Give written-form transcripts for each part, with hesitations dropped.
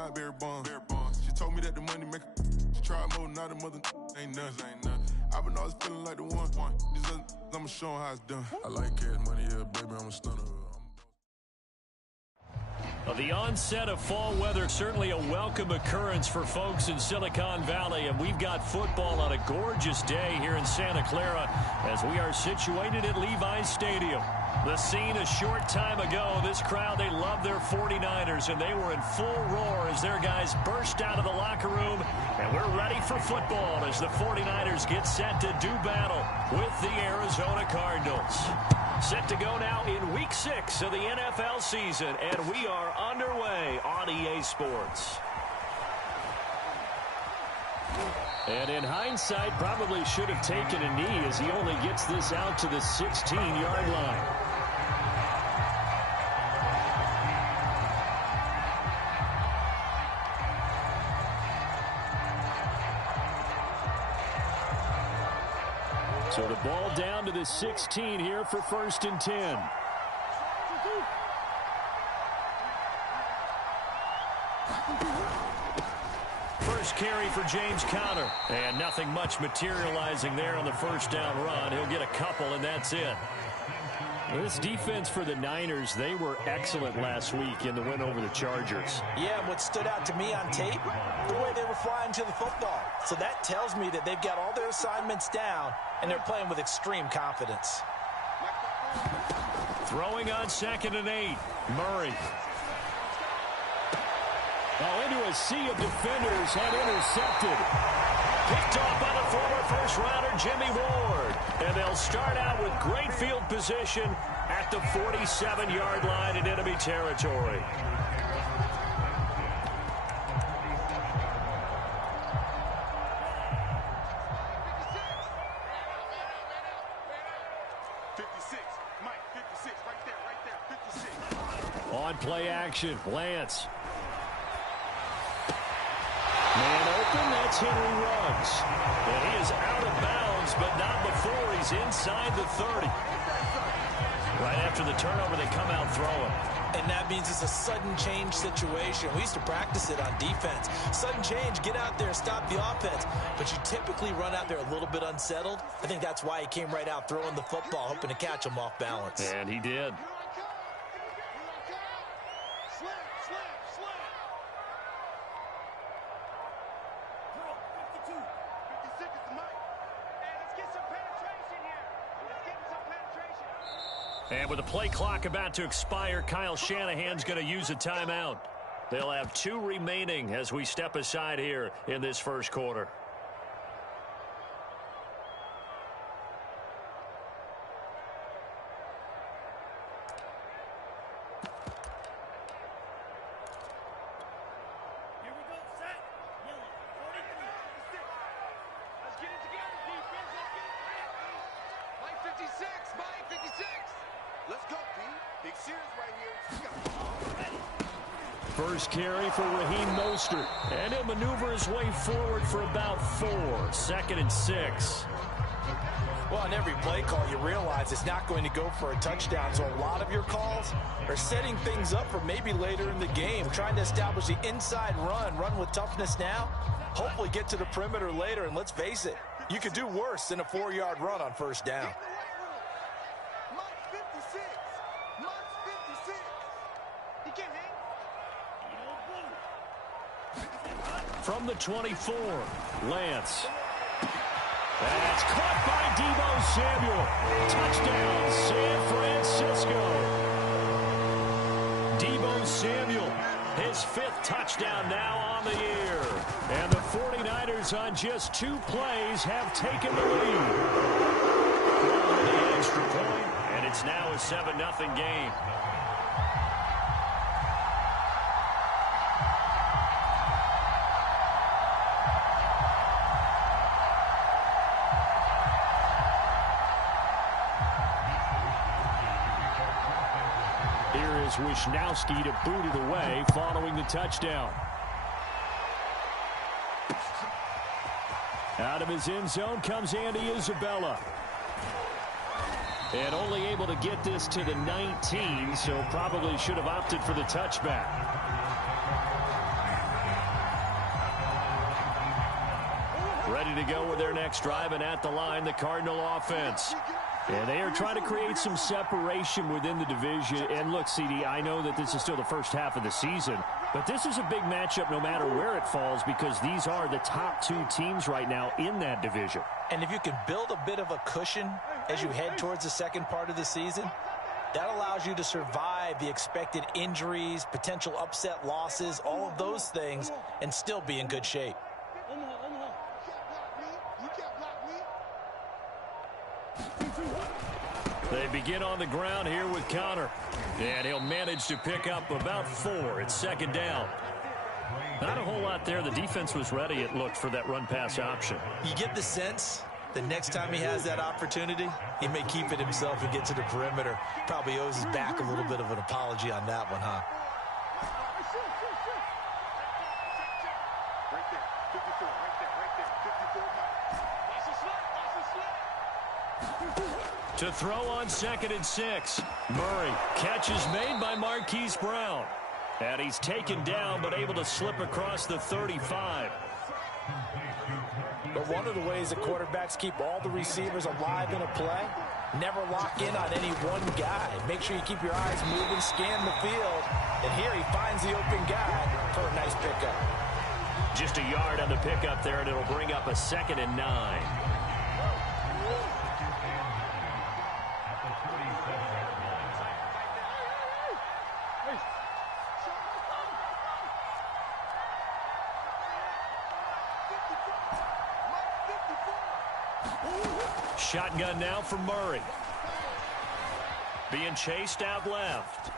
high, berry bond. She told me that the money make she tried more, not a mother ain't nothing. I've been always feeling like the one. I'ma show 'em how it's done. I like cash money, yeah, baby, I'm a stunner. The onset of fall weather, certainly a welcome occurrence for folks in Silicon Valley, and we've got football on a gorgeous day here in Santa Clara as we are situated at Levi's Stadium. The scene a short time ago, this crowd, they love their 49ers, and they were in full roar as their guys burst out of the locker room, and we're ready for football as the 49ers get set to do battle with the Arizona Cardinals. Set to go now in Week 6 of the NFL season, and we are underway on EA Sports. And in hindsight, probably should have taken a knee as he only gets this out to the 16-yard line. So the ball down to the 16 here for 1st and 10. First carry for James Conner. And nothing much materializing there on the first down run. He'll get a couple, and that's it. This defense for the Niners, they were excellent last week in the win over the Chargers. Yeah, what stood out to me on tape, the way they were flying to the football. So that tells me that they've got all their assignments down, and they're playing with extreme confidence. Throwing on 2nd and 8, Murray. Into a sea of defenders and intercepted. Picked off by the former first-rounder Jimmy Ward. And they'll start out with great field position at the 47-yard line in enemy territory. On play action, Lance. Man open, that's Henry Ruggs. And he is out of bounds, but not before he's inside the 30. Right after the turnover, they come out throwing. And that means it's a sudden change situation. We used to practice it on defense. Sudden change, get out there, stop the offense. But you typically run out there a little bit unsettled. I think that's why he came right out throwing the football, hoping to catch him off balance. And he did. And with the play clock about to expire, Kyle Shanahan's going to use a timeout. They'll have 2 remaining as we step aside here in this first quarter. First carry for Raheem Mostert. And he'll maneuver his way forward for about 4. 2nd and 6. Well, on every play call, you realize it's not going to go for a touchdown. So a lot of your calls are setting things up for maybe later in the game, trying to establish the inside run with toughness now, hopefully get to the perimeter later. And let's face it, you could do worse than a 4-yard run on first down. From the 24, Lance. That's caught by Deebo Samuel. Touchdown, San Francisco. Deebo Samuel, his 5th touchdown now on the year. And the 49ers on just 2 plays have taken the lead. The extra point, and it's now a 7-0 game. Wishnowski to boot it away following the touchdown. Out of his end zone comes Andy Isabella. And only able to get this to the 19, so probably should have opted for the touchback. Ready to go with their next drive, and at the line, the Cardinal offense. And they are trying to create some separation within the division. And look, CD, I know that this is still the first half of the season, but this is a big matchup no matter where it falls because these are the top two teams right now in that division. And if you can build a bit of a cushion as you head towards the second part of the season, that allows you to survive the expected injuries, potential upset losses, all of those things, and still be in good shape. They begin on the ground here with Connor. And he'll manage to pick up about 4. It's second down. Not a whole lot there. The defense was ready, it looked, for that run-pass option. You get the sense the next time he has that opportunity, he may keep it himself and get to the perimeter. Probably owes his back a little bit of an apology on that one, huh? To throw on 2nd and 6. Murray. Catch is made by Marquise Brown. And he's taken down but able to slip across the 35. But one of the ways that quarterbacks keep all the receivers alive in a play, never lock in on any one guy. Make sure you keep your eyes moving, scan the field. And here he finds the open guy for a nice pickup. Just a yard on the pickup there, and it'll bring up a 2nd and 9. Shotgun now for Murray. Being chased out left.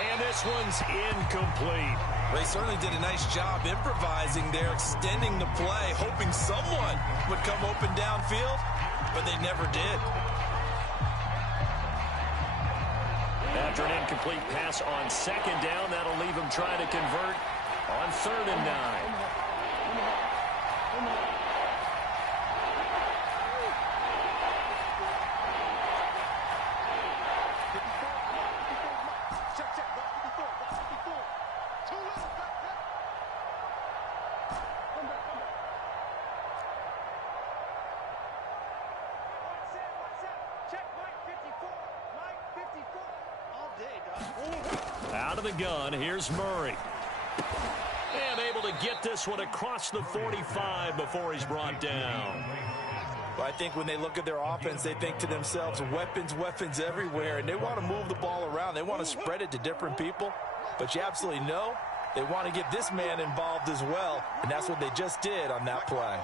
And this one's incomplete. They certainly did a nice job improvising there, extending the play, hoping someone would come open downfield, but they never did. After an incomplete pass on 2nd down, that'll leave him trying to convert on 3rd and 9. Out of the gun, here's Murray. And able to get this one across the 45 before he's brought down. Well, I think when they look at their offense, they think to themselves, weapons, weapons everywhere, and they want to move the ball around. They want to spread it to different people, but you absolutely know they want to get this man involved as well, and that's what they just did on that play.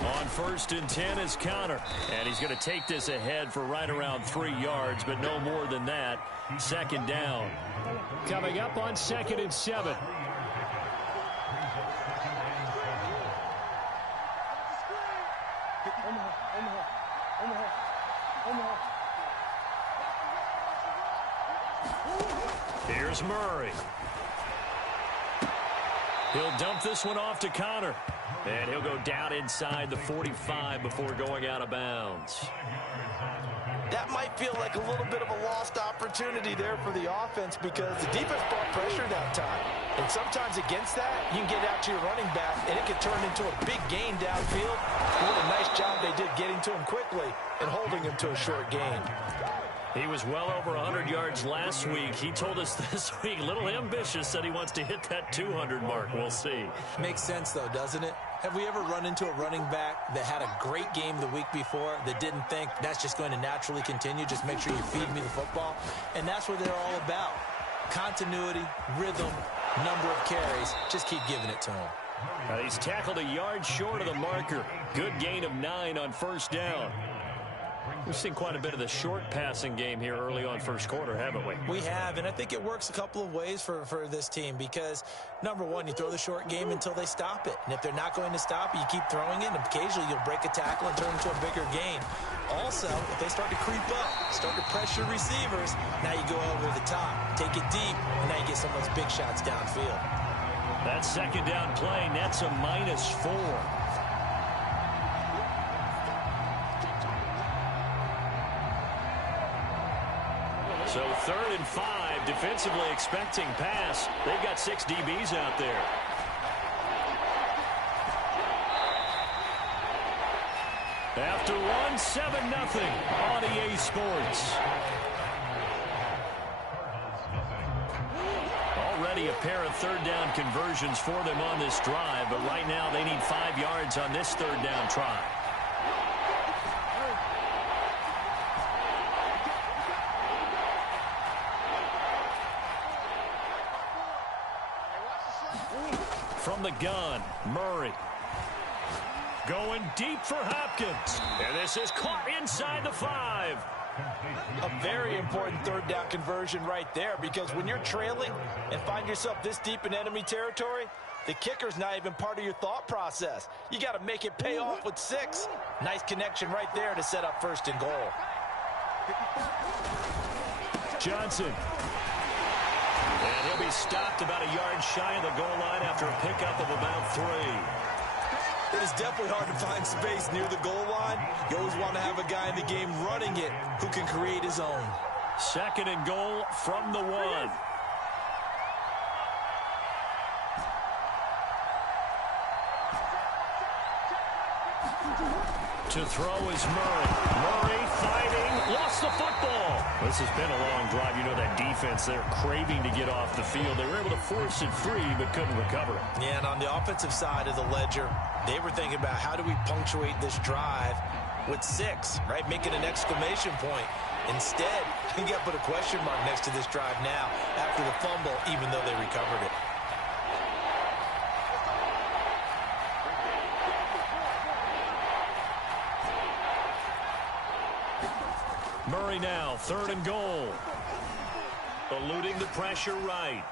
On 1st and 10 is Connor, and he's going to take this ahead for right around 3 yards, but no more than that. 2nd down. Coming up on 2nd and 7. Here's Murray. He'll dump this one off to Connor. And he'll go down inside the 45 before going out of bounds. That might feel like a little bit of a lost opportunity there for the offense because the defense brought pressure that time. And sometimes against that, you can get out to your running back, and it could turn into a big gain downfield. What a nice job they did getting to him quickly and holding him to a short gain. He was well over 100 yards last week. He told us this week, a little ambitious, said he wants to hit that 200 mark. We'll see. Makes sense, though, doesn't it? Have we ever run into a running back that had a great game the week before that didn't think that's just going to naturally continue? Just make sure you feed me the football. And that's what they're all about. Continuity, rhythm, number of carries. Just keep giving it to him. He's tackled a yard short of the marker. Good gain of 9 on 1st down. We've seen quite a bit of the short passing game here early on 1st quarter, haven't we? We have, and I think it works a couple of ways for this team because, number one, you throw the short game until they stop it. And if they're not going to stop it, you keep throwing it, and occasionally you'll break a tackle and turn into a bigger gain. Also, if they start to creep up, start to pressure receivers, now you go over the top, take it deep, and now you get some of those big shots downfield. That 2nd down play nets a -4. So 3rd and 5, defensively expecting pass. They've got 6 DBs out there. won 7-0 on EA Sports. Already a pair of third down conversions for them on this drive, but right now they need 5 yards on this third down try. From the gun, Murray. Going deep for Hopkins. And this is caught inside the 5. A very important third down conversion right there, because when you're trailing and find yourself this deep in enemy territory, the kicker's not even part of your thought process. You got to make it pay off with 6. Nice connection right there to set up 1st and goal. Johnson. And he'll be stopped about a yard shy of the goal line after a pickup of about 3. It is definitely hard to find space near the goal line. You always want to have a guy in the game running it who can create his own. 2nd and goal from the 1. To throw is Murray. Murray fighting, lost the football. This has been a long drive. You know that defense, they're craving to get off the field. They were able to force it free, but couldn't recover it. Yeah, and on the offensive side of the ledger, they were thinking about how do we punctuate this drive with 6, right? Making an exclamation point. Instead, you got to put a question mark next to this drive now after the fumble, even though they recovered it. Murray now, 3rd and goal. Eluding the pressure right.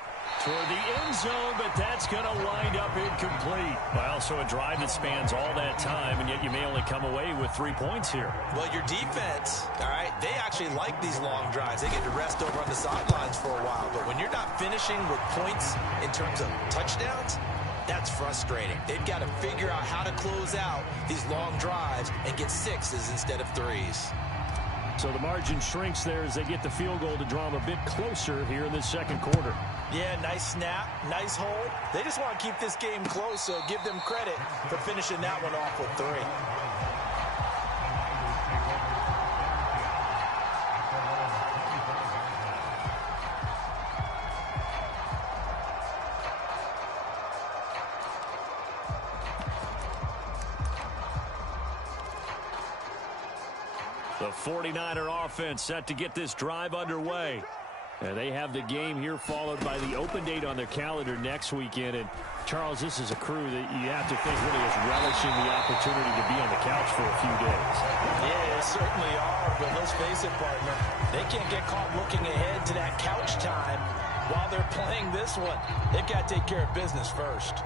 Toward the end zone, but that's going to wind up incomplete. Well, so a drive that spans all that time, and yet you may only come away with 3 points here. Well, your defense, all right, they actually like these long drives. They get to rest over on the sidelines for a while. But when you're not finishing with points in terms of touchdowns, that's frustrating. They've got to figure out how to close out these long drives and get 6s instead of 3s. So the margin shrinks there as they get the field goal to draw them a bit closer here in the 2nd quarter. Yeah, nice snap, nice hold. They just want to keep this game close, so give them credit for finishing that one off with 3. The 49er offense set to get this drive underway. And they have the game here followed by the open date on their calendar next weekend. And, Charles, this is a crew that you have to think really is relishing the opportunity to be on the couch for a few days. Yeah, they certainly are. But let's face it, partner, they can't get caught looking ahead to that couch time while they're playing this one. They've got to take care of business first.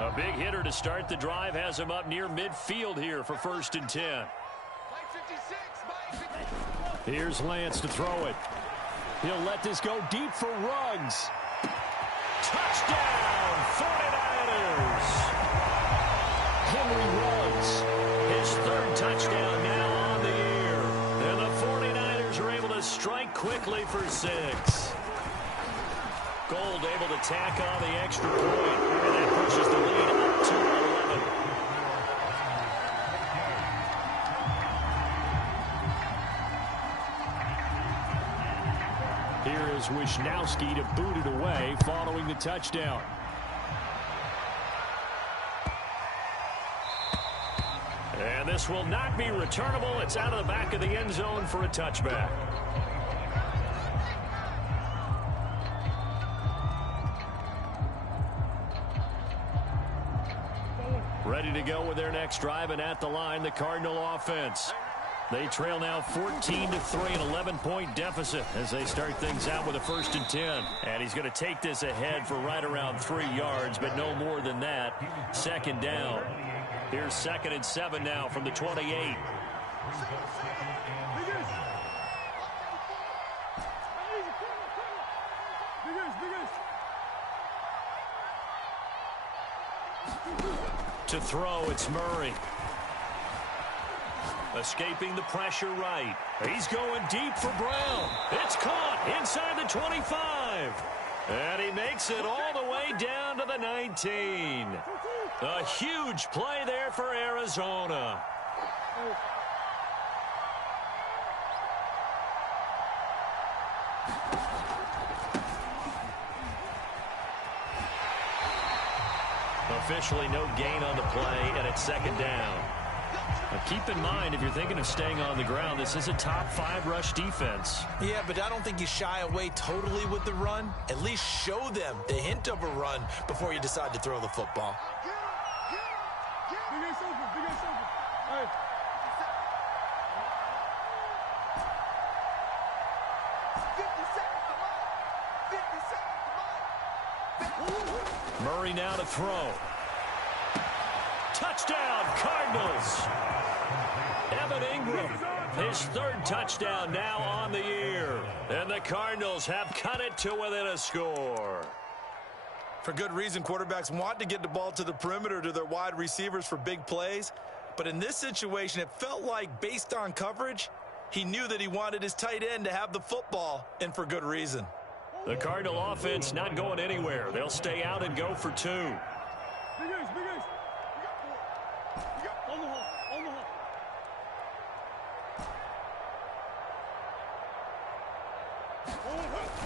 A big hitter to start the drive has him up near midfield here for 1st and 10. Here's Lance to throw it. He'll let this go deep for Ruggs. Touchdown, 49ers. Henry Ruggs, his 3rd touchdown now on the year. And the 49ers are able to strike quickly for 6. Gold able to tack on the extra point, and that pushes the lead up to 11. Here is Wisnowski to boot it away following the touchdown. And this will not be returnable. It's out of the back of the end zone for a touchback. Ready to go with their next drive, and at the line, the Cardinal offense. They trail now 14-3, an 11-point deficit as they start things out with a 1st and 10. And he's going to take this ahead for right around 3 yards, but no more than that. 2nd down. Here's 2nd and 7 now from the 28. To throw, it's Murray. Escaping the pressure right. He's going deep for Brown. It's caught inside the 25. And he makes it all the way down to the 19. A huge play there for Arizona. Officially no gain on the play, and it's second down. Now keep in mind, if you're thinking of staying on the ground, this is a top 5 rush defense. Yeah, but I don't think you shy away totally with the run. At least show them the hint of a run before you decide to throw the football. Murray now to throw. Touchdown, Cardinals. Evan Ingram, his 3rd touchdown now on the year. And the Cardinals have cut it to within a score. For good reason, quarterbacks want to get the ball to the perimeter to their wide receivers for big plays. But in this situation, it felt like, based on coverage, he knew that he wanted his tight end to have the football, and for good reason. The Cardinal offense not going anywhere. They'll stay out and go for 2.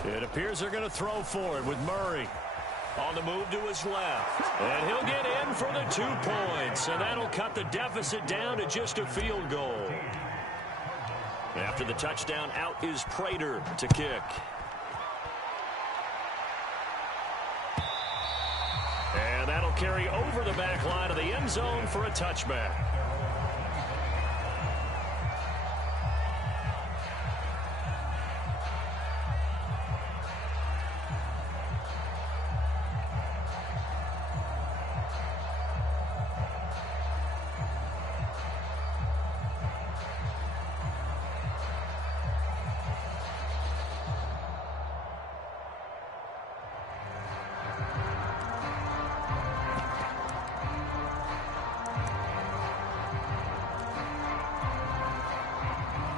It appears they're going to throw for it with Murray. On the move to his left. And he'll get in for the 2 points. And that'll cut the deficit down to just a field goal. After the touchdown, out is Prater to kick. And that'll carry over the back line of the end zone for a touchback.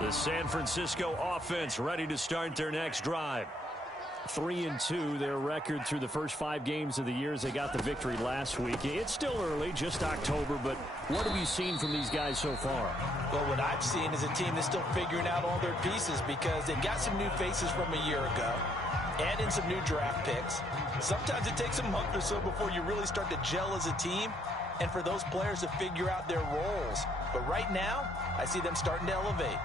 The San Francisco offense ready to start their next drive. 3-2, their record through the first 5 games of the year as they got the victory last week. It's still early, just October, but what have you seen from these guys so far? Well, what I've seen is a team that's still figuring out all their pieces because they've got some new faces from a year ago, add in some new draft picks. Sometimes it takes a month or so before you really start to gel as a team and for those players to figure out their roles. But right now, I see them starting to elevate.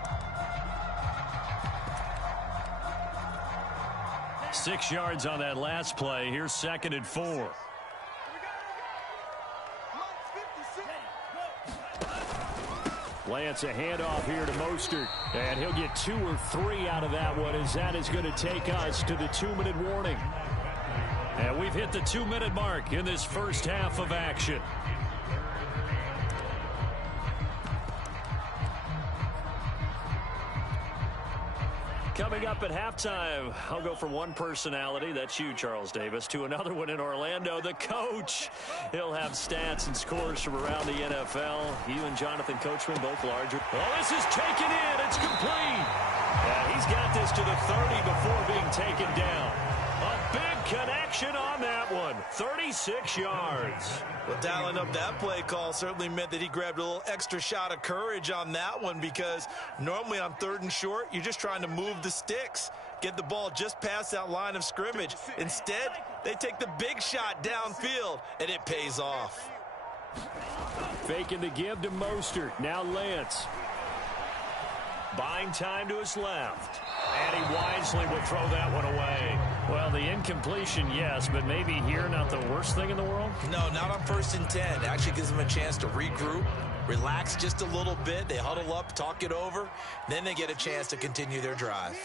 6 yards on that last play. Here's 2nd and 4. Lance, a handoff here to Mostert. And he'll get 2 or 3 out of that one, as that is going to take us to the 2-minute warning. And we've hit the 2-minute mark in this first half of action. Coming up at halftime, I'll go from one personality, that's you, Charles Davis, to another one in Orlando, the coach. He'll have stats and scores from around the NFL. You and Jonathan Coachman, both larger. Oh, this is taken in. It's complete. Yeah, he's got this to the 30 before being taken down. A big connection on that one. 36 yards. Well, dialing up that play call certainly meant that he grabbed a little extra shot of courage on that one, because normally on 3rd and short, you're just trying to move the sticks, get the ball just past that line of scrimmage. Instead, they take the big shot downfield, and it pays off. Faking the give to Mostert. Now Lance. Buying time to his left. And he wisely will throw that one away. Well, the incompletion, yes, but maybe here not the worst thing in the world? No, not on 1st and 10. It actually gives them a chance to regroup, relax just a little bit. They huddle up, talk it over. Then they get a chance to continue their drive.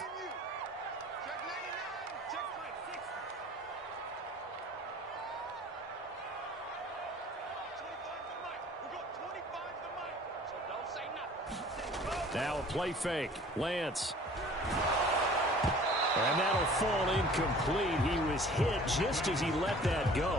Now a play fake. Lance. And that'll fall incomplete. He was hit just as he let that go.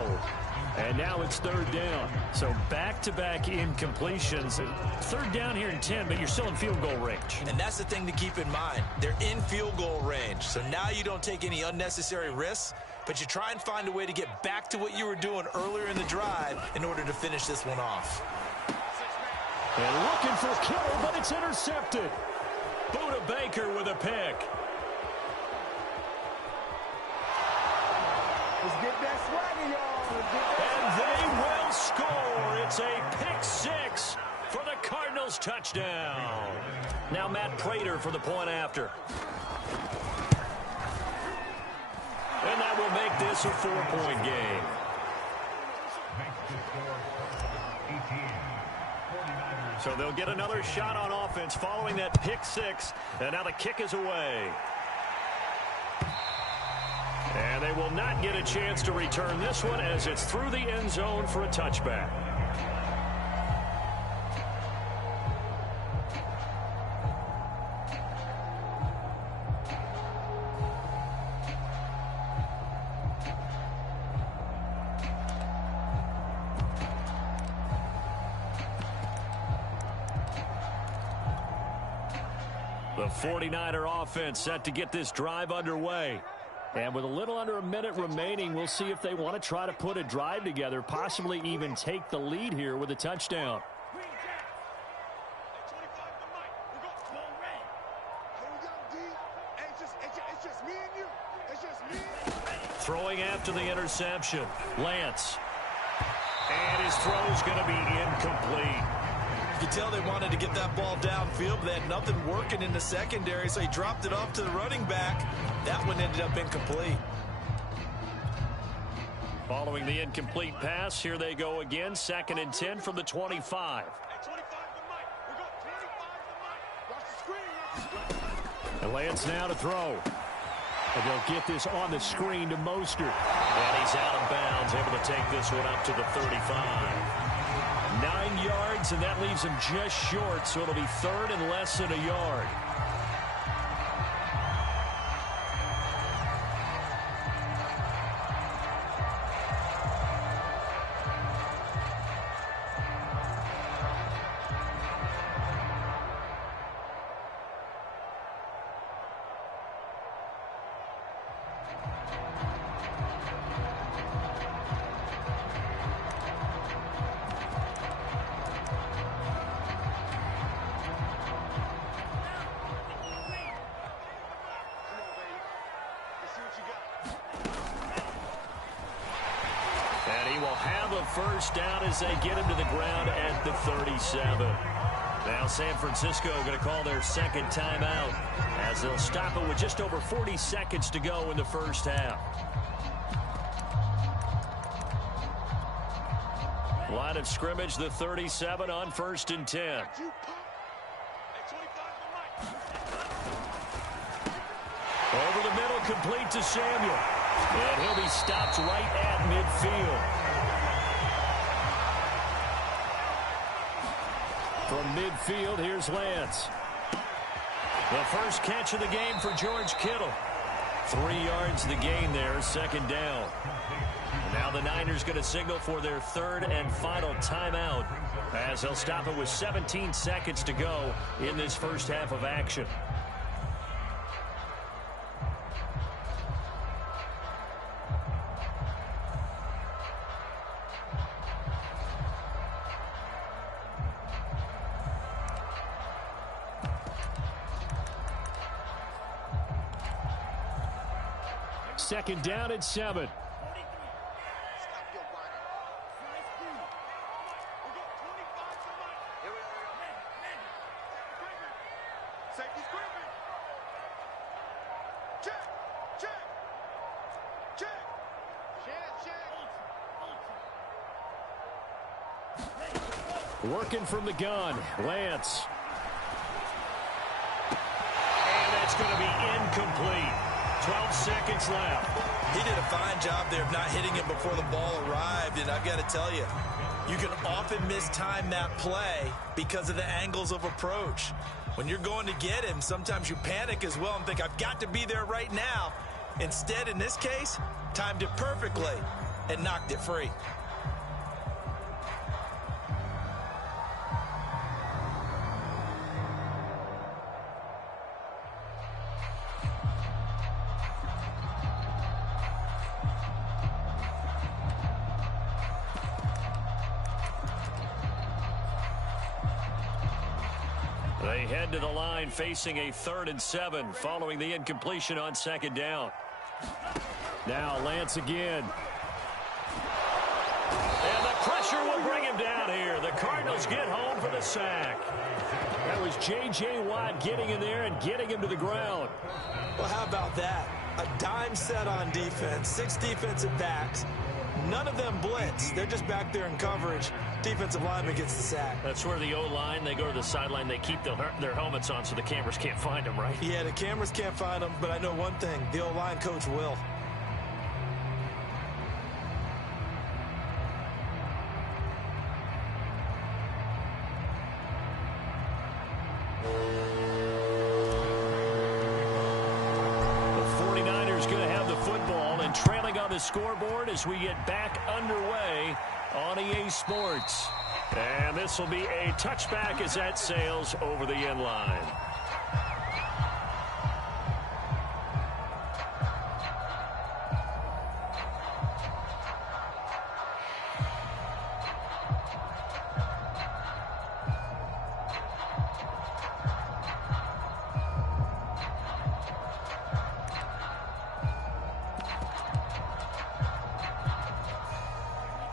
And now it's 3rd down. So back-to-back incompletions. 3rd down here in 10, but you're still in field goal range. And that's the thing to keep in mind. They're in field goal range. So now you don't take any unnecessary risks. but you try and find a way to get back to what you were doing earlier in the drive in order to finish this one off. And looking for Kittle, but it's intercepted. Buda Baker with a pick. Let's get that swagger, y'all. And they will score. It's a pick six for the Cardinals touchdown. Now Matt Prater for the point after. And that will make this a 4-point game. So they'll get another shot on offense following that pick six. And now the kick is away. And they will not get a chance to return this one as it's through the end zone for a touchback. The 49er offense set to get this drive underway. And with a little under a minute remaining, we'll see if they want to try to put a drive together, possibly even take the lead here with a touchdown. Throwing after the interception, Lance. And his throw's going to be incomplete. You could tell they wanted to get that ball downfield, but they had nothing working in the secondary, so he dropped it off to the running back. That one ended up incomplete. Following the incomplete pass, here they go again, 2nd and 10 from the 25. And Lance now to throw. And they'll get this on the screen to Mostert. And he's out of bounds, able to take this one up to the 35. 9 yards, and that leaves him just short, so it'll be 3rd and less than a yard. First down as they get him to the ground at the 37. Now San Francisco going to call their 2nd timeout as they'll stop it with just over 40 seconds to go in the first half. Line of scrimmage, the 37 on 1st and 10. Over the middle, complete to Samuel. And he'll be stopped right at midfield. From midfield, here's Lance. The first catch of the game for George Kittle. 3 yards the gain there, 2nd down. Now the Niners going to signal for their 3rd and final timeout as they'll stop it with 17 seconds to go in this first half of action. Second down and 7. Working from the gun, Lance. And that's going to be incomplete. 12 seconds left. He did a fine job there of not hitting him before the ball arrived, and I've got to tell you, you can often mistime that play because of the angles of approach. When you're going to get him, sometimes you panic as well and think, I've got to be there right now. Instead, in this case, timed it perfectly and knocked it free. They head to the line facing a 3rd and 7 following the incompletion on 2nd down. Now Lance again. And the pressure will bring him down here. The Cardinals get home for the sack. That was J.J. Watt getting in there and getting him to the ground. Well, how about that? A dime set on defense, 6 defensive backs. None of them blitz. They're just back there in coverage. Defensive lineman gets the sack. That's where the O-line, they go to the sideline, they keep their helmets on so the cameras can't find them, right? Yeah, the cameras can't find them, but I know one thing. The O-line coach will. Trailing on the scoreboard as we get back underway on EA Sports. And this will be a touchback as that sails over the end line.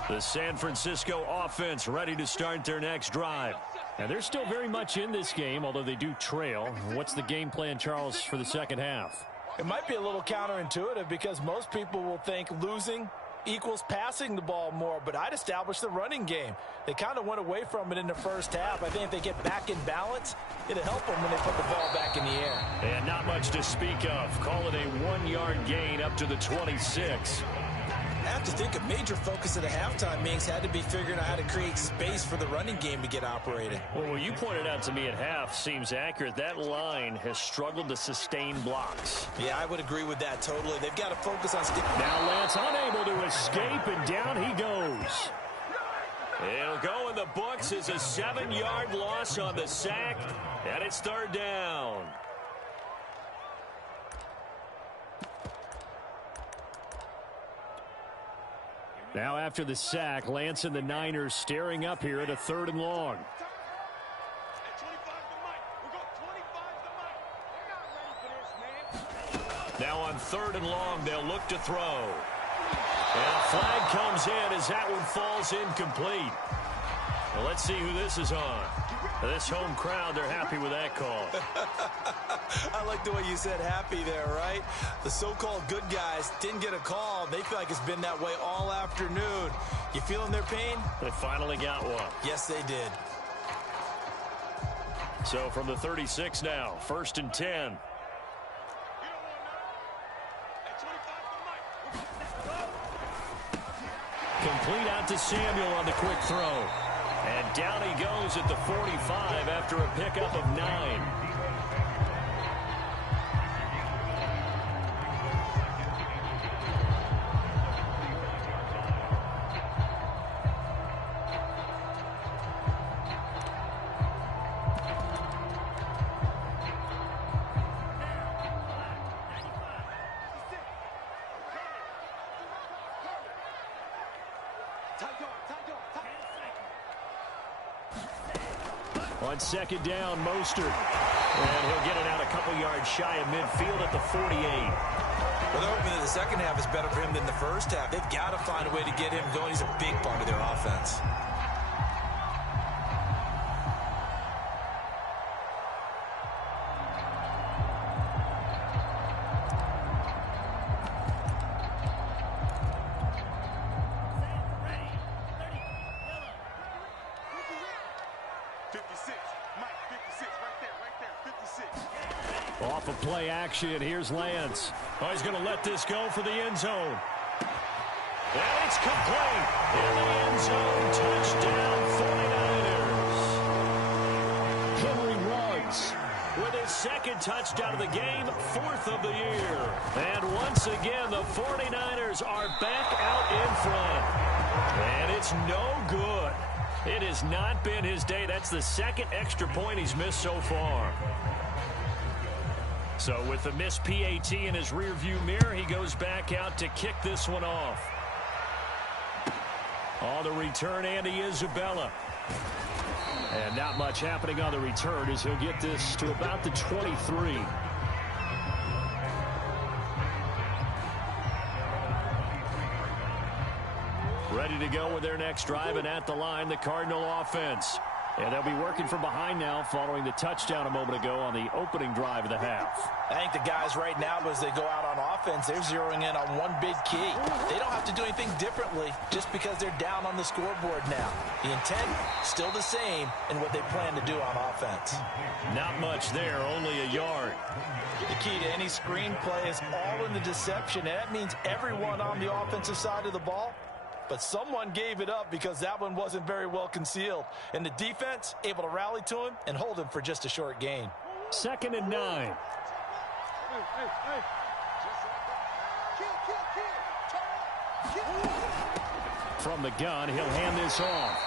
The San Francisco offense ready to start their next drive. And they're still very much in this game, although they do trail. What's the game plan, Charles, for the second half? It might be a little counterintuitive because most people will think losing equals passing the ball more, but I'd establish the running game. They kind of went away from it in the first half. I think if they get back in balance, it'll help them when they put the ball back in the air. And not much to speak of. Call it a 1-yard gain up to the 26. I have to think a major focus of the halftime meetings had to be figuring out how to create space for the running game to get operating. Well, what you pointed out to me at half seems accurate. That line has struggled to sustain blocks. Yeah, I would agree with that totally. They've got to focus on... Now Lance unable to escape, and down he goes. It'll go in the books as a 7-yard loss on the sack, and it's 3rd down. Now after the sack, Lance and the Niners staring up here at a 3rd and long. Now on 3rd and long, they'll look to throw. And a flag comes in as that one falls incomplete. Well, let's see who this is on. This home crowd, they're happy with that call. I like the way you said happy there, right? The so-called good guys didn't get a call. They feel like it's been that way all afternoon. You feeling their pain? They finally got one. Yes, they did. So from the 36 now, 1st and 10. Complete out to Samuel on the quick throw. And down he goes at the 45 after a pickup of 9. On 2nd down, Mostert. And he'll get it out a couple yards shy of midfield at the 48. Well, they're hoping that the second half is better for him than the first half. They've got to find a way to get him going. He's a big part of their offense. Off of play action, here's Lance. Oh, he's going to let this go for the end zone. And it's complete. In the end zone, touchdown 49ers. Henry Ruggs with his 2nd touchdown of the game, 4th of the year. And once again, the 49ers are back out in front. And it's no good. It has not been his day. That's the 2nd extra point he's missed so far. So with the missed PAT in his rearview mirror, he goes back out to kick this one off. On the return, Andy Isabella. And not much happening on the return as he'll get this to about the 23. Ready to go with their next drive, and at the line, the Cardinal offense. And they'll be working from behind now following the touchdown a moment ago on the opening drive of the half. I think the guys right now, as they go out on offense, they're zeroing in on one big key. They don't have to do anything differently just because they're down on the scoreboard now. The intent, still the same in what they plan to do on offense. Not much there, only a yard. The key to any screen play is all in the deception, and that means everyone on the offensive side of the ball. But someone gave it up because that one wasn't very well concealed. And the defense able to rally to him and hold him for just a short gain. 2nd and 9. From the gun, he'll hand this off.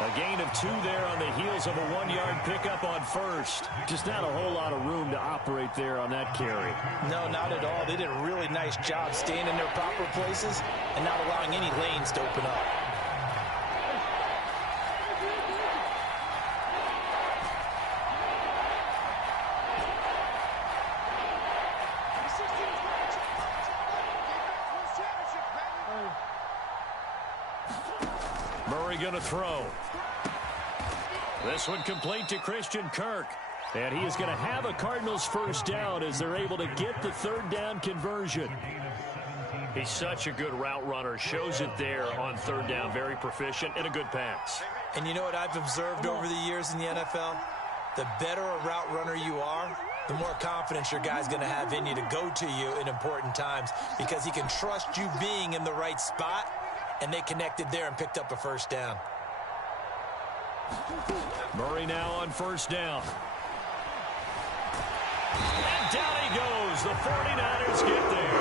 A gain of 2 there on the heels of a 1-yard pickup on first. Just not a whole lot of room to operate there on that carry. No, not at all. They did a really nice job staying in their proper places and not allowing any lanes to open up. Murray going to throw. This one complete to Christian Kirk. And he is going to have a Cardinals first down as they're able to get the 3rd down conversion. He's such a good route runner. Shows it there on 3rd down. Very proficient and a good pass. And you know what I've observed over the years in the NFL? The better a route runner you are, the more confidence your guy's going to have in you to go to you in important times because he can trust you being in the right spot, and they connected there and picked up a first down. Murray now on 1st down. And down he goes. The 49ers get there.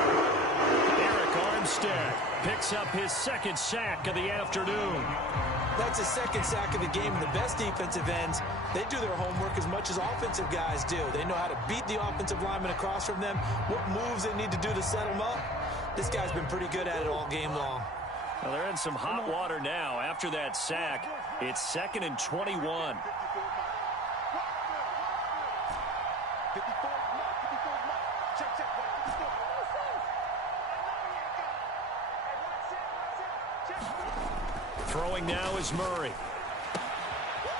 Eric Armstead picks up his 2nd sack of the afternoon. That's his 2nd sack of the game. The best defensive ends, they do their homework as much as offensive guys do. They know how to beat the offensive lineman across from them, what moves they need to do to set them up. This guy's been pretty good at it all game long. Well, they're in some hot water now after that sack. It's 2nd and 21. Throwing now is Murray.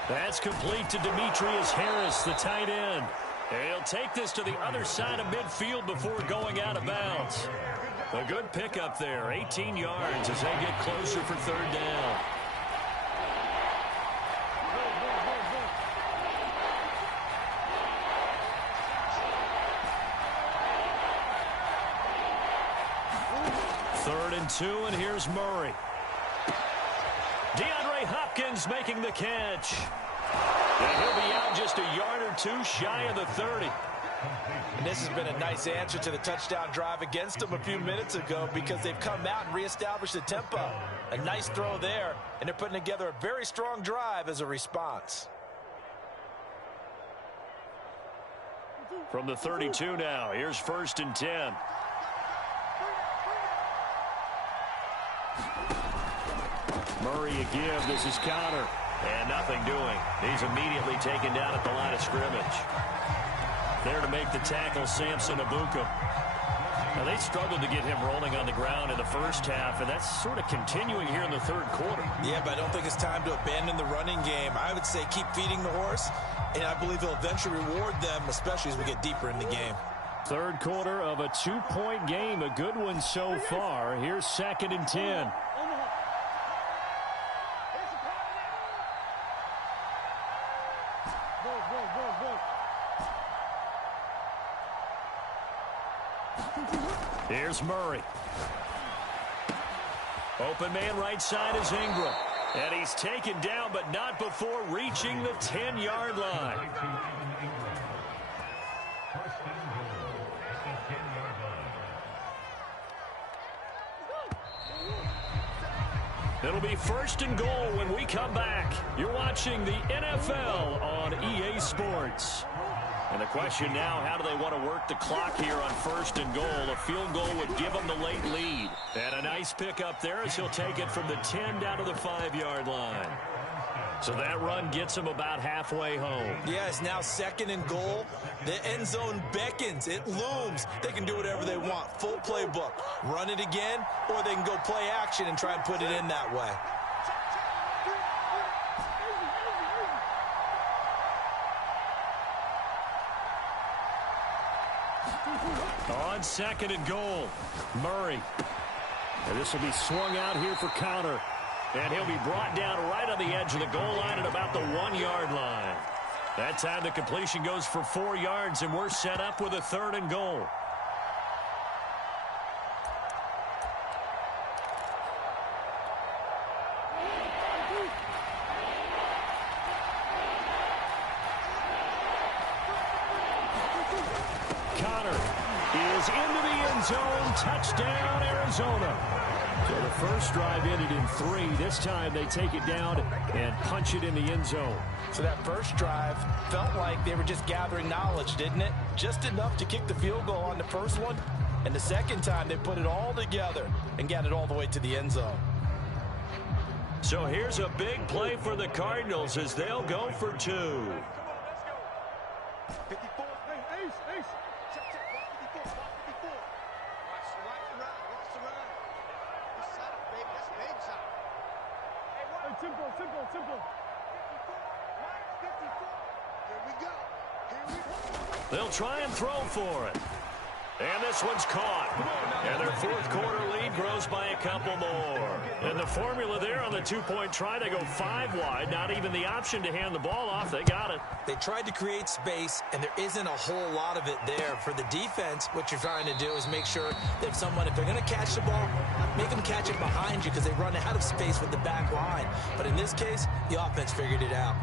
That's complete to Demetrius Harris, the tight end. And he'll take this to the other side of midfield before going out of bounds. A good pickup there, 18 yards as they get closer for 3rd down. Third and 2, and here's Murray. DeAndre Hopkins making the catch. And he'll be out just a yard or 2 shy of the 30. And this has been a nice answer to the touchdown drive against them a few minutes ago because they've come out and reestablished the tempo. A nice throw there, and they're putting together a very strong drive as a response. From the 32 now, here's 1st and 10. Murray a give. This is Connor. And nothing doing. He's immediately taken down at the line of scrimmage. There to make the tackle, Samson Abuka. Now, they struggled to get him rolling on the ground in the first half, and that's sort of continuing here in the 3rd quarter. Yeah, but I don't think it's time to abandon the running game. I would say keep feeding the horse, and I believe he'll eventually reward them, especially as we get deeper in the game. 3rd quarter of a 2-point game. A good one so far. Here's 2nd and 10. Here's Murray. Open man right side is Ingram. And he's taken down, but not before reaching the 10-yard line. It'll be 1st and goal when we come back. You're watching the NFL on EA Sports. And the question now, how do they want to work the clock here on 1st and goal? A field goal would give them the late lead. And a nice pick up there as he'll take it from the 10 down to the 5-yard line. So that run gets them about halfway home. Yeah, it's now 2nd and goal. The end zone beckons. It looms. They can do whatever they want. Full playbook. Run it again, or they can go play action and try and put it in that way. On 2nd and goal, Murray. And this will be swung out here for counter. And he'll be brought down right on the edge of the goal line at about the 1-yard line. That time the completion goes for 4 yards, and we're set up with a 3rd and goal. Is into the end zone. Touchdown, Arizona. So the first drive ended in 3. This time they take it down and punch it in the end zone. So that first drive felt like they were just gathering knowledge, didn't it? Just enough to kick the field goal on the first one. And the second time they put it all together and got it all the way to the end zone. So here's a big play for the Cardinals as they'll go for 2. 54. Hey, Ace. Check. 54. Watch the right. This side, baby. That's big side. Hey, tempo. 54. Here we go. They'll try and throw for it. And this one's caught. And their 4th quarter lead grows by a couple more. And the formula there on the 2-point try, they go 5 wide. Not even the option to hand the ball off. They got it. They tried to create space, and there isn't a whole lot of it there. For the defense, what you're trying to do is make sure that if they're going to catch the ball, make them catch it behind you because they run out of space with the back line. But in this case, the offense figured it out.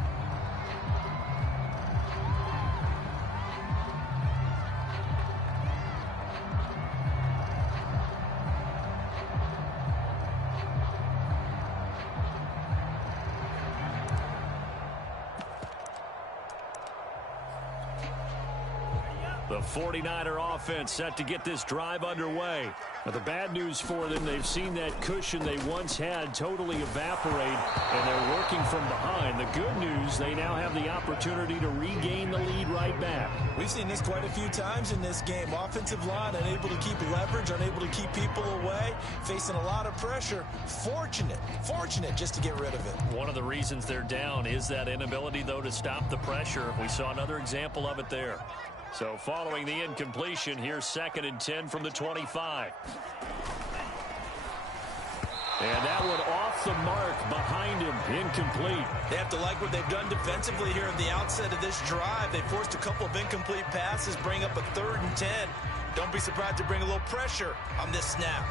The 49er offense set to get this drive underway. Now, the bad news for them, they've seen that cushion they once had totally evaporate, and they're working from behind. The good news, they now have the opportunity to regain the lead right back. We've seen this quite a few times in this game. Offensive line unable to keep leverage, unable to keep people away, facing a lot of pressure. Fortunate just to get rid of it. One of the reasons they're down is that inability, though, to stop the pressure. We saw another example of it there. So following the incompletion, here's 2nd and 10 from the 25. And that one off the mark behind him, incomplete. They have to like what they've done defensively here at the outset of this drive. They forced a couple of incomplete passes, bring up a 3rd and 10. Don't be surprised to bring a little pressure on this snap.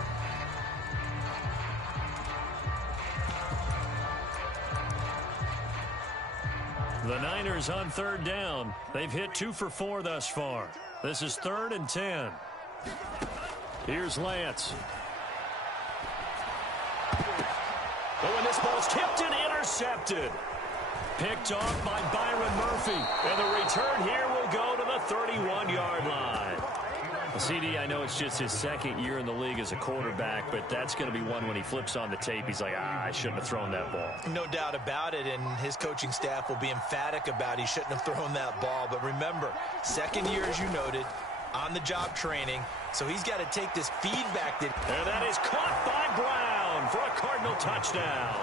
The Niners on 3rd down. They've hit 2 for 4 thus far. This is 3rd and 10. Here's Lance. Oh, and this ball's tipped and intercepted. Picked off by Byron Murphy. And the return here will go to the 31-yard line. CD, I know it's just his 2nd year in the league as a quarterback, but that's going to be one when he flips on the tape. He's like, I shouldn't have thrown that ball. No doubt about it, and his coaching staff will be emphatic about he shouldn't have thrown that ball. But remember, 2nd year, as you noted, on-the-job training, so he's got to take this feedback. And that is caught by Brown for a Cardinal touchdown.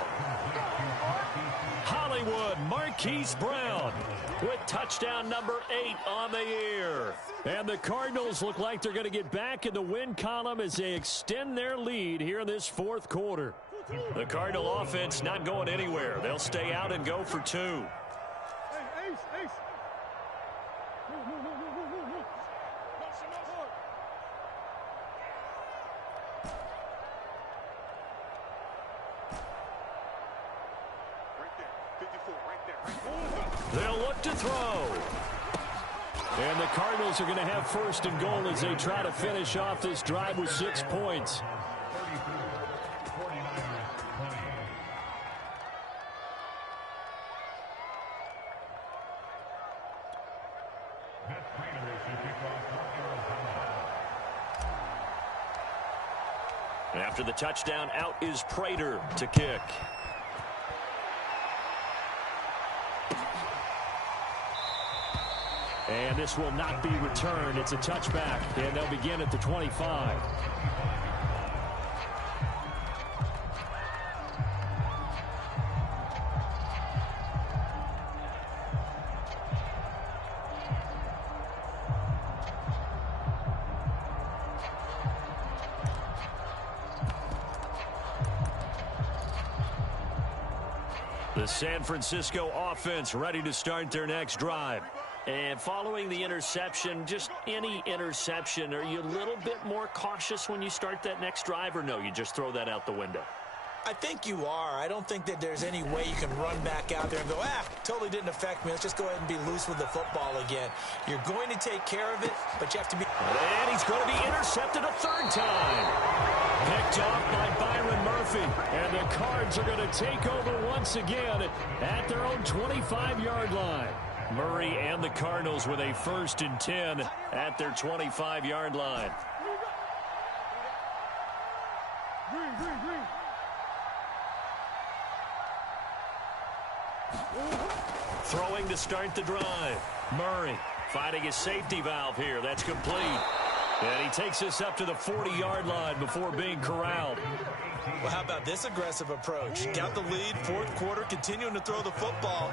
Hollywood Marquise Brown with touchdown number 8 on the year. And the Cardinals look like they're going to get back in the win column as they extend their lead here in this 4th quarter. The Cardinal offense not going anywhere. They'll stay out and go for 2. Hey, Ace. They'll look to throw. And the Cardinals are going to have 1st and goal as they try to finish off this drive with 6 points. After the touchdown, out is Prater to kick. And this will not be returned. It's a touchback, and they'll begin at the 25. The San Francisco offense ready to start their next drive. And following the interception, just any interception, are you a little bit more cautious when you start that next drive, or no, you just throw that out the window? I think you are. I don't think that there's any way you can run back out there and go, totally didn't affect me. Let's just go ahead and be loose with the football again. You're going to take care of it, but you have to be... And he's going to be intercepted a third time. Picked off by Byron Murphy. And the Cards are going to take over once again at their own 25-yard line. Murray and the Cardinals with a 1st and 10 at their 25-yard line. Throwing to start the drive. Murray finding his safety valve here. That's complete. And he takes us up to the 40-yard line before being corralled. Well, how about this aggressive approach? Got the lead, 4th quarter, continuing to throw the football.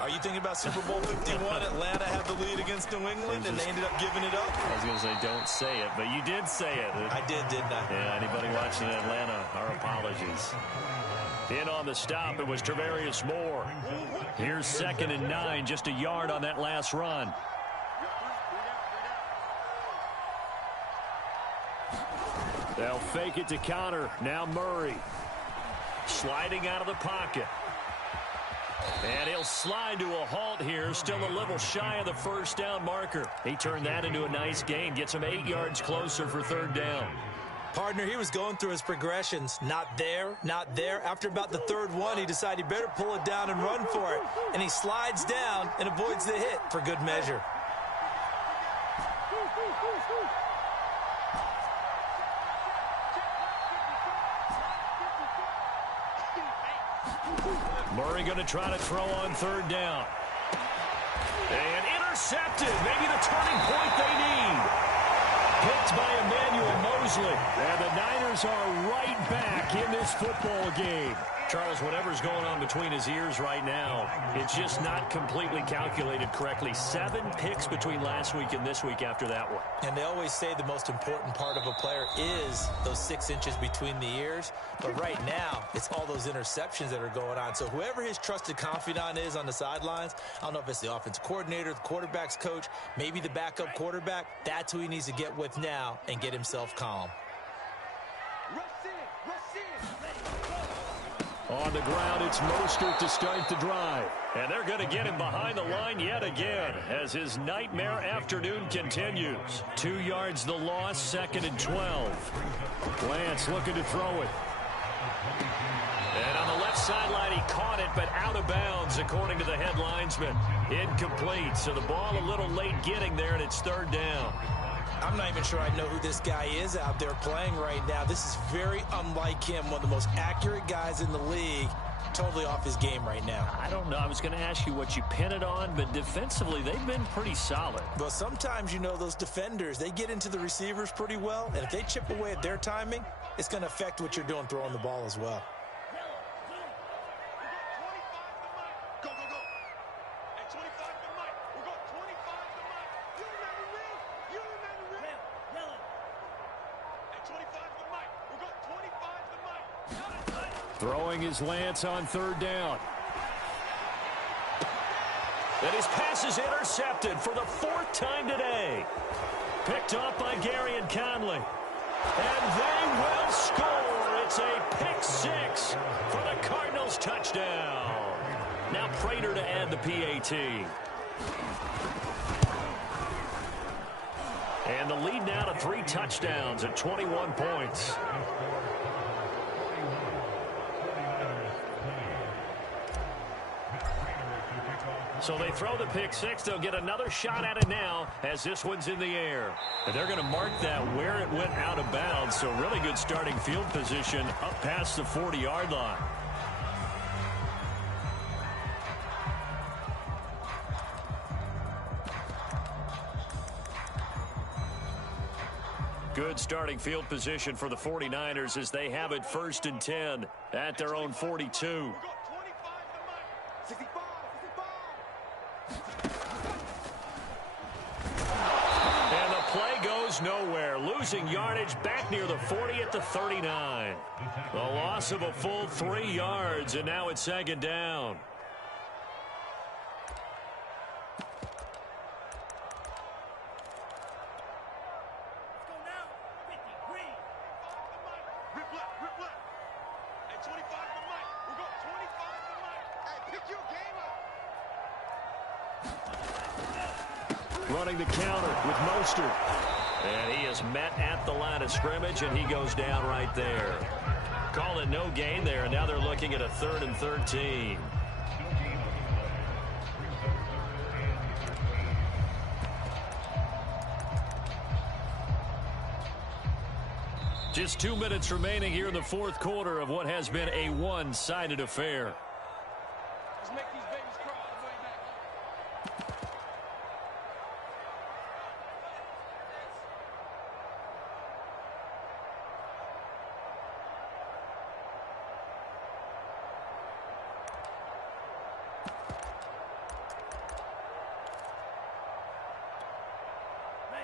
Are you thinking about Super Bowl 51? Atlanta had the lead against New England, and they ended up giving it up? I was going to say, don't say it, but you did say it. I did, didn't I? Yeah, anybody watching Atlanta, our apologies. In on the stop, it was Travarius Moore. Here's 2nd and 9, just a yard on that last run. They'll fake it to counter. Now Murray. Sliding out of the pocket. And he'll slide to a halt here. Still a little shy of the 1st down marker. He turned that into a nice gain. Gets him 8 yards closer for 3rd down. Partner, he was going through his progressions. Not there, not there. After about the 3rd one, he decided he better pull it down and run for it. And he slides down and avoids the hit for good measure. Murray going to try to throw on 3rd down. And intercepted. Maybe the turning point they need. Picked by Emmanuel Mosley. And the Niners are right back in this football game. Charles, whatever's going on between his ears right now, it's just not completely calculated correctly. 7 picks between last week and this week after that one. And they always say the most important part of a player is those 6 inches between the ears. But right now, it's all those interceptions that are going on. So whoever his trusted confidant is on the sidelines, I don't know if it's the offensive coordinator, the quarterback's coach, maybe the backup quarterback, that's who he needs to get with now and get himself calm. On the ground, it's Mostert to start the drive. And they're going to get him behind the line yet again as his nightmare afternoon continues. 2 yards the loss, 2nd and 12. Lance looking to throw it. And on the left sideline, he caught it, but out of bounds, according to the head linesman. Incomplete, so the ball a little late getting there, and it's 3rd down. I'm not even sure I know who this guy is out there playing right now. This is very unlike him, one of the most accurate guys in the league. Totally off his game right now. I don't know. I was going to ask you what you pin it on, but defensively, they've been pretty solid. Well, sometimes, you know, those defenders, they get into the receivers pretty well, and if they chip away at their timing, it's going to affect what you're doing throwing the ball as well. Throwing his Lance on 3rd down. And his pass is intercepted for the 4th time today. Picked off by Gary and Conley. And they will score. It's a pick 6 for the Cardinals touchdown. Now Prater to add the PAT. And the lead now to 3 touchdowns at 21 points. So they throw the pick 6. They'll get another shot at it now as this one's in the air. And they're going to mark that where it went out of bounds. So really good starting field position up past the 40-yard line. Good starting field position for the 49ers as they have it 1st and 10 at their own 42. 65. And the play goes nowhere. Losing yardage back near the 40 at the 39. A loss of a full 3 yards, and now it's 2nd down. Running the counter with Mostert. And he is met at the line of scrimmage, and he goes down right there. Call it no gain there, and now they're looking at a 3rd and 13. Just 2 minutes remaining here in the 4th quarter of what has been a one-sided affair. Let's make these babies cry all the way back home.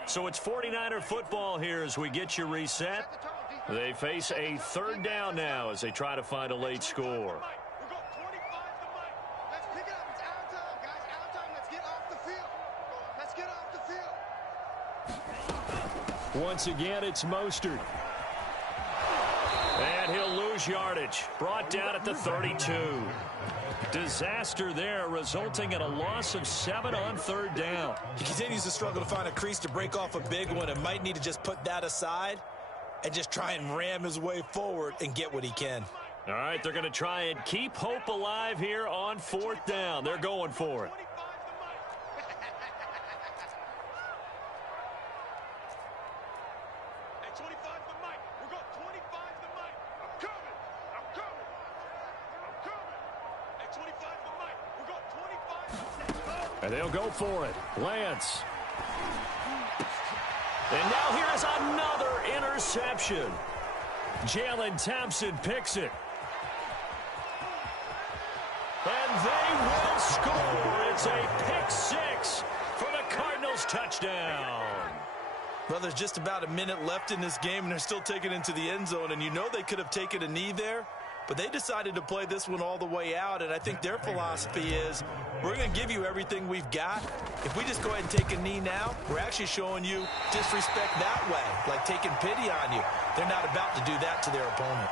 So it's 49er football here as we get you reset. They face a 3rd down now as they try to find a late score. Let's pick it up. It's our time, guys. Our time. Let's get off the field. Let's get off the field. Once again, it's Mostert. And he'll lose yardage. Brought down at the 32. Disaster there, resulting in a loss of 7 on 3rd down. He continues to struggle to find a crease to break off a big one and might need to just put that aside and just try and ram his way forward and get what he can. All right, they're going to try and keep hope alive here on 4th down. They're going for it. And they'll go for it. Lance. And now here is another interception. Jalen Thompson picks it. And they will score. It's a pick 6 for the Cardinals touchdown. Well, there's just about a minute left in this game, and they're still taking it into the end zone. And you know they could have taken a knee there, but they decided to play this one all the way out. And I think their philosophy is, we're going to give you everything we've got. If we just go ahead and take a knee now, we're actually showing you disrespect that way, like taking pity on you. They're not about to do that to their opponent.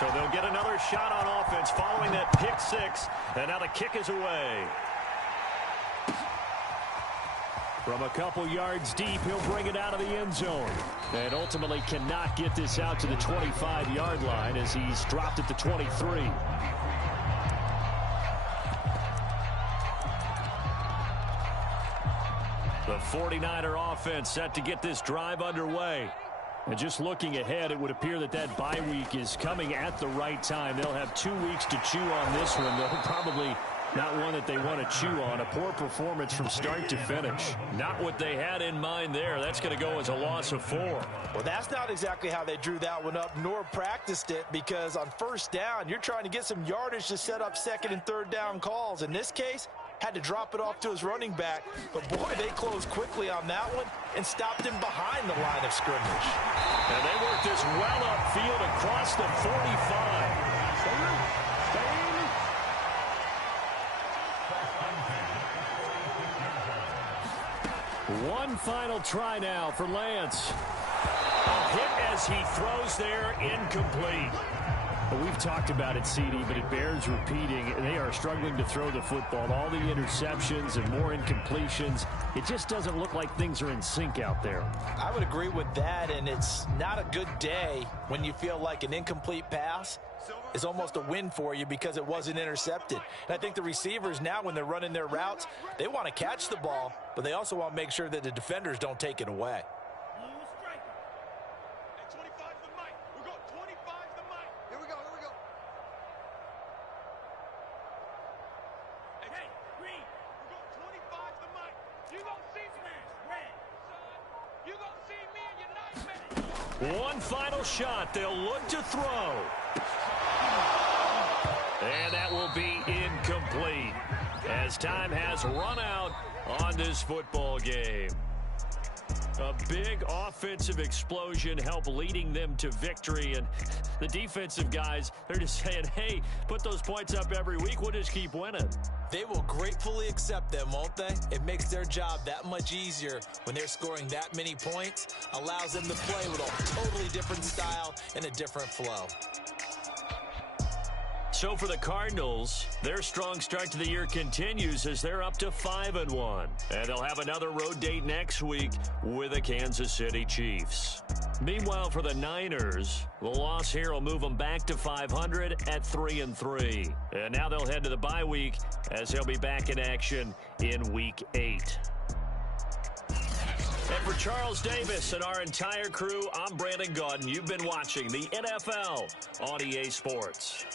So they'll get another shot on offense following that pick 6. And now the kick is away. From a couple yards deep, he'll bring it out of the end zone. And ultimately cannot get this out to the 25-yard line as he's dropped at the 23. The 49er offense set to get this drive underway. And just looking ahead, it would appear that that bye week is coming at the right time. They'll have 2 weeks to chew on this one. They'll probably not one that they want to chew on. A poor performance from start to finish. Not what they had in mind there. That's going to go as a loss of 4. Well, that's not exactly how they drew that one up, nor practiced it, because on 1st down, you're trying to get some yardage to set up 2nd and 3rd down calls. In this case, had to drop it off to his running back. But, boy, they closed quickly on that one and stopped him behind the line of scrimmage. And they worked this well upfield across the 45. One final try now for Lance. A hit as he throws there, incomplete. We've talked about it, CD, but it bears repeating. They are struggling to throw the football. All the interceptions and more incompletions. It just doesn't look like things are in sync out there. I would agree with that, and it's not a good day when you feel like an incomplete pass is almost a win for you because it wasn't intercepted. And I think the receivers now, when they're running their routes, they want to catch the ball, but they also want to make sure that the defenders don't take it away. One final shot. They'll look to throw. And that will be incomplete as time has run out on this football game. A big offensive explosion helped leading them to victory. And the defensive guys, they're just saying, hey, put those points up every week. We'll just keep winning. They will gratefully accept them, won't they? It makes their job that much easier when they're scoring that many points. Allows them to play with a totally different style and a different flow. So for the Cardinals, their strong start to the year continues as they're up to 5-1. And they'll have another road date next week with the Kansas City Chiefs. Meanwhile, for the Niners, the loss here will move them back to 500 at 3-3. And now they'll head to the bye week as they'll be back in action in Week 8. And for Charles Davis and our entire crew, I'm Brandon Gaudin. You've been watching the NFL on EA Sports.